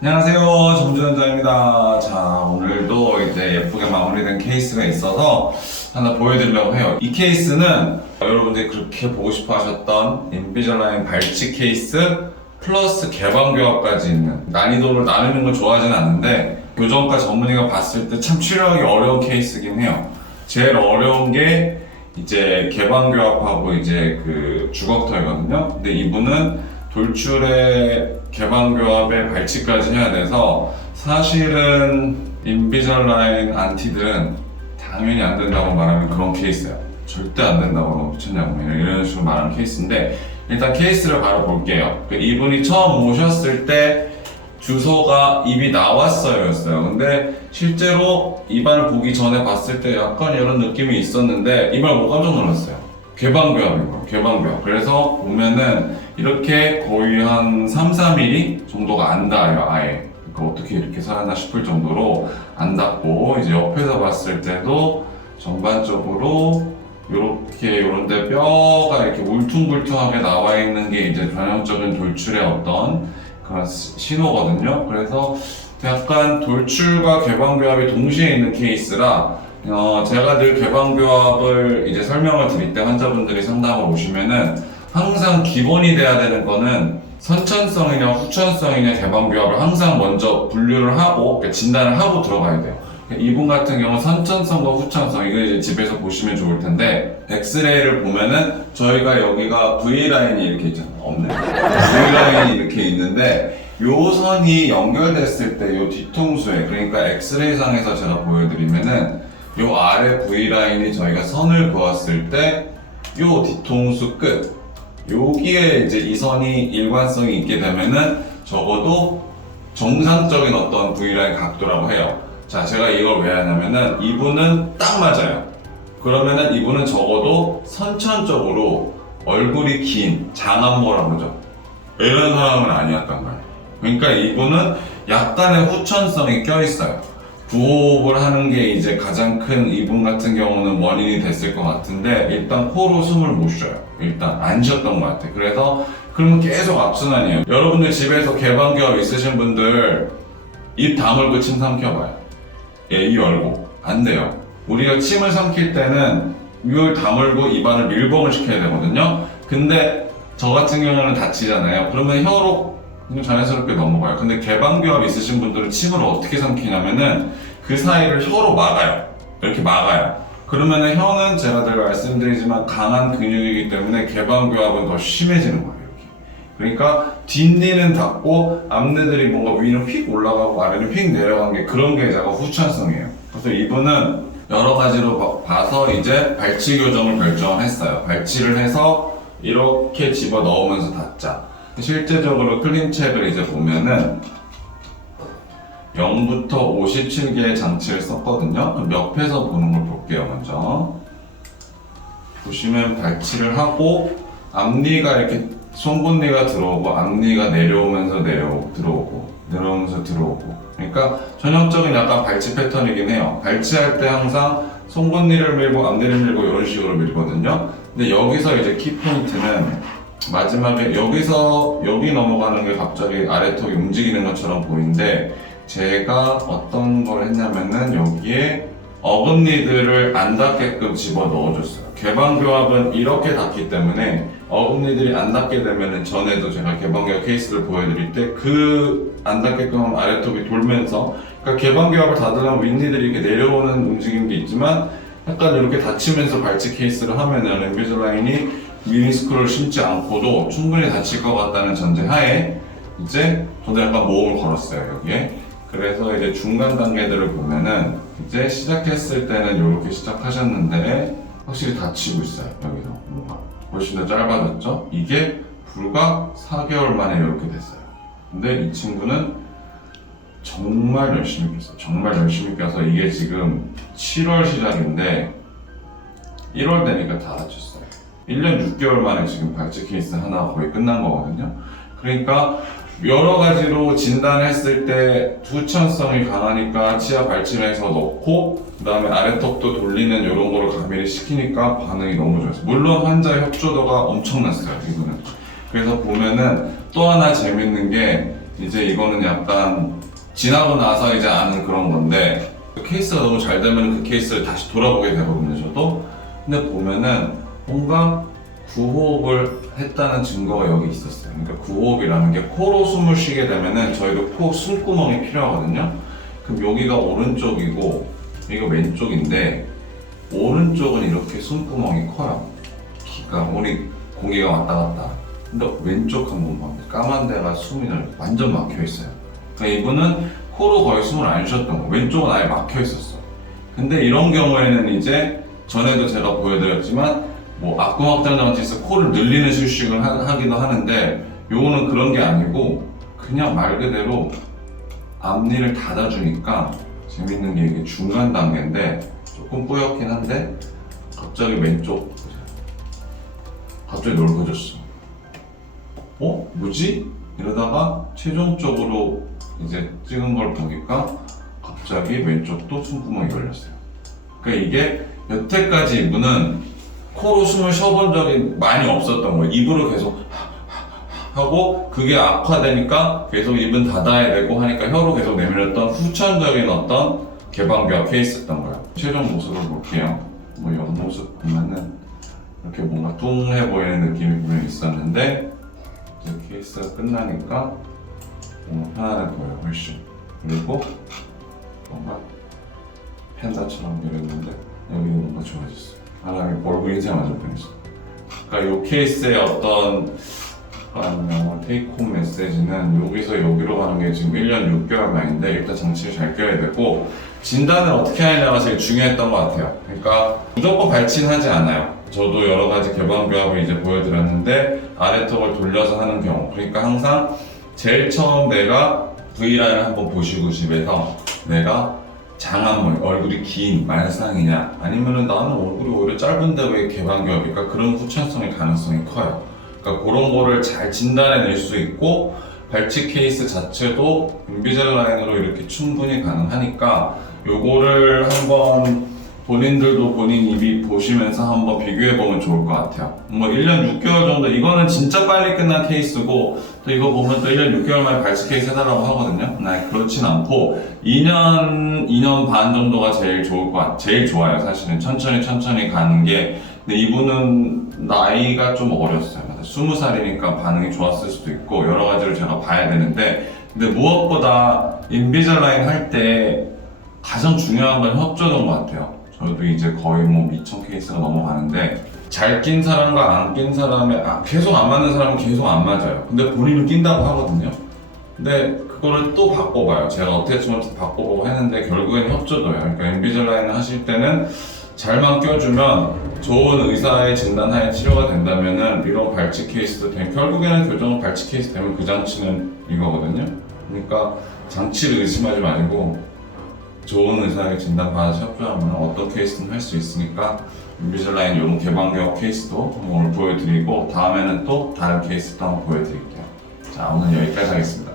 안녕하세요, 정주현장입니다. 자, 오늘도 이제 예쁘게 마무리된 케이스가 있어서 하나 보여드리려고 해요. 이 케이스는 여러분들이 그렇게 보고 싶어 하셨던 인비절라인 발치 케이스 플러스 개방 교합까지 있는, 난이도를 나누는 걸 좋아하진 않는데 교정과 전문의가 봤을 때 참 치료하기 어려운 케이스긴 해요. 제일 어려운 게 이제 개방 교합하고 이제 그 주걱턱이거든요. 근데 이분은 돌출에 개방교합에 발치까지 해야 돼서 사실은 인비절라인 안티들은 당연히 안 된다고 말하면 그런 케이스예요. 절대 안 된다고 미쳤냐고 이런 식으로 말하는 케이스인데, 일단 케이스를 바로 볼게요. 이분이 처음 오셨을 때 주소가 입이 나왔어요 였어요. 근데 실제로 입안을 보기 전에 봤을 때 약간 이런 느낌이 있었는데 이말 보고 깜짝 놀랐어요. 개방교합인 거예요. 개방교합. 그래서 보면은 이렇게 거의 한 3-4mm 정도가 안 닿아요, 아예. 그러니까 어떻게 이렇게 살았나 싶을 정도로 안 닿고, 이제 옆에서 봤을 때도 전반적으로 이렇게 요런데 뼈가 이렇게 울퉁불퉁하게 나와 있는 게 이제 전형적인 돌출의 어떤 그런 신호거든요. 그래서 약간 돌출과 개방교합이 동시에 있는 케이스라 제가 늘 개방교합을 이제 설명을 드릴 때 환자분들이 상담을 오시면은 항상 기본이 돼야 되는 거는 선천성이냐 후천성이냐 개방교합을 항상 먼저 분류를 하고 진단을 하고 들어가야 돼요. 이분 같은 경우는 선천성과 후천성, 이거 이제 집에서 보시면 좋을 텐데, 엑스레이를 보면은 저희가 여기가 V라인이 이렇게 있잖아요. 없네? V라인이 이렇게 있는데 요 선이 연결됐을 때 요 뒤통수에, 그러니까 엑스레이상에서 제가 보여드리면은 요 아래 V라인이 저희가 선을 그었을 때 요 뒤통수 끝, 여기에 이제 이 선이 일관성이 있게 되면은 적어도 정상적인 어떤 V라인 각도라고 해요. 자, 제가 이걸 왜 하냐면은 이분은 딱 맞아요. 그러면은 이분은 적어도 선천적으로 얼굴이 긴 장안모라고 그러죠. 이런 사람은 아니었단 말이에요. 그러니까 이분은 약간의 후천성이 껴있어요. 부호흡을 하는 게 이제 가장 큰, 이분 같은 경우는 원인이 됐을 것 같은데, 일단 코로 숨을 못 쉬어요. 일단 안 쉬었던 것 같아요. 그래서 그러면 계속 악순환이에요. 여러분들 집에서 개방교합 있으신 분들 입 다물고 침 삼켜봐요. 예, 입 열고. 안 돼요. 우리가 침을 삼킬 때는 입을 다물고 입안을 밀봉을 시켜야 되거든요. 근데 저 같은 경우는 다치잖아요. 그러면 혀로 그냥 자연스럽게 넘어가요. 근데 개방교합 있으신 분들은 침을 어떻게 삼키냐면은 그 사이를 혀로 막아요. 이렇게 막아요. 그러면은 혀는 제가 늘 말씀드리지만 강한 근육이기 때문에 개방교합은 더 심해지는 거예요. 이렇게. 그러니까 뒷니는 닫고 앞니들이 뭔가 위로 휙 올라가고 아래로 휙 내려간 게, 그런 게 제가 후천성이에요. 그래서 이분은 여러 가지로 봐서 이제 발치 교정을 결정을 했어요. 발치를 해서 이렇게 집어 넣으면서 닫자. 실제적으로 클린책을 이제 보면은 0부터 57개의 장치를 썼거든요. 옆에서 보는 걸 볼게요. 먼저 보시면 발치를 하고 앞니가 이렇게 송곳니가 들어오고 앞니가 내려오면서 들어오고 내려오면서 들어오고, 그러니까 전형적인 약간 발치 패턴이긴 해요. 발치할 때 항상 송곳니를 밀고 앞니를 밀고 이런 식으로 밀거든요. 근데 여기서 이제 키포인트는 마지막에 여기서 여기 넘어가는 게 갑자기 아래턱이 움직이는 것처럼 보이는데, 제가 어떤 걸 했냐면은 여기에 어금니들을 안 닿게끔 집어 넣어줬어요. 개방교합은 이렇게 닿기 때문에 어금니들이 안 닿게 되면은, 전에도 제가 개방교합 케이스를 보여드릴 때 그 안 닿게끔 아래턱이 돌면서, 그러니까 개방교합을 닫으려면 윗니들이 이렇게 내려오는 움직임도 있지만 약간 이렇게 닫히면서 발치 케이스를 하면은 인비절라인이 미니스크를 신지 않고도 충분히 다칠 것 같다는 전제 하에 이제 저도 약간 모험을 걸었어요, 여기에. 그래서 이제 중간 단계들을 보면은 이제 시작했을 때는 이렇게 시작하셨는데 확실히 다치고 있어요. 여기서 뭔가 훨씬 더 짧아졌죠? 이게 불과 4개월 만에 이렇게 됐어요. 근데 이 친구는 정말 열심히 꼈어요. 정말 열심히 껴서 이게 지금 7월 시작인데 1월 되니까 다 다쳤어요. 1년 6개월 만에 지금 발치 케이스 하나가 거의 끝난 거거든요. 그러니까 여러 가지로 진단했을 때 후천성이 강하니까 치아 발치를 해서 넣고, 그 다음에 아래턱도 돌리는 이런 거를 가미를 시키니까 반응이 너무 좋았어요. 물론 환자의 협조도가 엄청났어요, 이거는. 그래서 보면은 또 하나 재밌는 게, 이제 이거는 약간 지나고 나서 이제 아는 그런 건데 그 케이스가 너무 잘 되면 그 케이스를 다시 돌아보게 되거든요, 저도. 근데 보면은 뭔가 구호흡을 했다는 증거가 여기 있었어요. 그러니까 구호흡이라는 게 코로 숨을 쉬게 되면은 저희도 코 숨구멍이 필요하거든요. 그럼 여기가 오른쪽이고 여기가 왼쪽인데 오른쪽은 이렇게 숨구멍이 커요. 그러니까 우리 공기가 왔다 갔다. 근데 왼쪽 한번 보면 까만 데가 숨이 완전 막혀 있어요. 그러니까 이분은 코로 거의 숨을 안 쉬었던 거. 왼쪽은 아예 막혀 있었어. 근데 이런 경우에는 이제 전에도 제가 보여드렸지만 뭐 악궁 확장 장치에서 코를 늘리는 휴식을 하기도 하는데 요거는 그런 게 아니고 그냥 말 그대로 앞니를 닫아주니까 재밌는 게 이게 중간 단계인데 조금 뿌옇긴 한데 갑자기 왼쪽 갑자기 넓어졌어. 뭐지? 이러다가 최종적으로 이제 찍은 걸 보니까 갑자기 왼쪽도 숨구멍이 열렸어요. 그러니까 이게 여태까지 이분은 코로 숨을 쉬어본 적이 많이 없었던 거예요. 입으로 계속 하고 그게 악화되니까 계속 입은 닫아야 되고 하니까 혀로 계속 내밀었던 후천적인 어떤 개방교합 케이스였던 거예요. 최종 모습을 볼게요. 뭐 옆모습 보면은 이렇게 뭔가 뚱해 보이는 느낌이 분명히 있었는데 이제 케이스가 끝나니까 뭔가 편안해 보여요, 훨씬. 그리고 뭔가 팬다처럼 이랬는데 여기는 뭔가 좋아졌어요. 사람이 얼굴 인쇄 완전 변했어. 그러니까 이 케이스의 어떤 테이크홈 메시지는 여기서 여기로 가는 게 지금 1년 6개월 만인데 일단 장치를 잘 껴야 되고 진단을 어떻게 하느냐가 제일 중요했던 것 같아요. 그러니까 무조건 발치는 하지 않아요. 저도 여러 가지 개방교합을 이제 보여드렸는데 아래턱을 돌려서 하는 경우, 그러니까 항상 제일 처음 내가 V라인을 한번 보시고 집에서 내가 장안물, 얼굴이 긴 말상이냐 아니면은 나는 얼굴이 오히려 짧은데 왜 개방교합일까? 그런 후천성의 가능성이 커요. 그러니까 그런 거를 잘 진단해낼 수 있고 발치 케이스 자체도 인비젤라인으로 이렇게 충분히 가능하니까 요거를 한번 본인들도 본인 입이 보시면서 한번 비교해보면 좋을 것 같아요. 뭐 1년 6개월 정도, 이거는 진짜 빨리 끝난 케이스고 또 이거 보면 또 1년 6개월 만에 발치 케이스 해달라고 하거든요. 그렇진 않고 2년 반 정도가 제일 좋을 것 같아요. 제일 좋아요. 사실은 천천히 가는 게. 근데 이분은 나이가 좀 어렸어요. 20살이니까 반응이 좋았을 수도 있고 여러 가지를 제가 봐야 되는데, 근데 무엇보다 인비젤라인 할 때 가장 중요한 건 협조도인 것 같아요. 저도 이제 거의 뭐 미천 케이스가 넘어가는데 잘 낀 사람과 안 낀 사람의 계속 안 맞는 사람은 계속 안 맞아요. 근데 본인은 낀다고 하거든요. 근데 그거를 또 바꿔봐요. 제가 어떻게 좀 바꿔보고 했는데 결국엔 협조도예요. 그러니까 인비젤라인을 하실 때는 잘만 껴주면 좋은 의사의 진단하에 치료가 된다면은 이런 발치 케이스도 결국에는 교정 발치 케이스 되면 그 장치는 이거거든요. 그러니까 장치를 의심하지 말고 좋은 의사의 진단 받아서 협조하면 어떤 케이스든 할 수 있으니까 인비젤라인 이런 개방교합 케이스도 오늘 보여드리고 다음에는 또 다른 케이스도 한번 보여드릴게요. 자, 오늘 여기까지 하겠습니다.